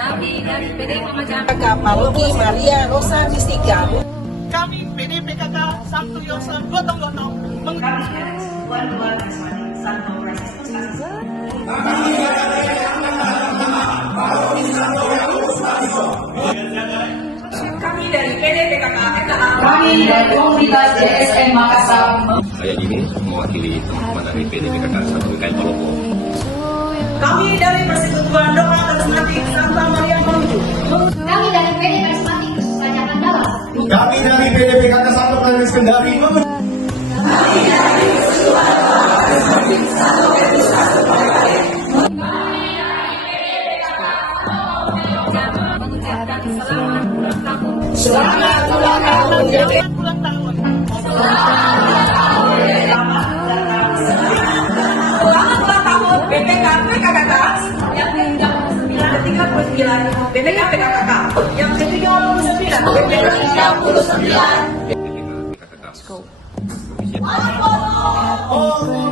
Kami dari PD Pemajaran Palogi Maria Rosa Mistika. Kami PDPKK Sabtu Yosa gotong-gotong Kami dari Persekutuan Keluarga Iswati Santo Franciscus Assisi. Kami dari PDPKK FKA. Kami dari komunitas DSM Makassar. Saya ini mewakili teman-teman dari PDPKK Satu Kain Palopo. Kami dari Persekutuan Doa Karismatik Santa Maria Maluku. Kami dari PD Karismatik Saja Mandala. Kami dari PDPKK Satu Provinsi Kendari. mengucapkan selamat ulang tahun. Selamat ulang tahun. ulang tahun. Selamat ulang tahun BPK PKKK yang ke-39 BPK PKKK yang ke-39 BPK 39. PDPKK Provinsi.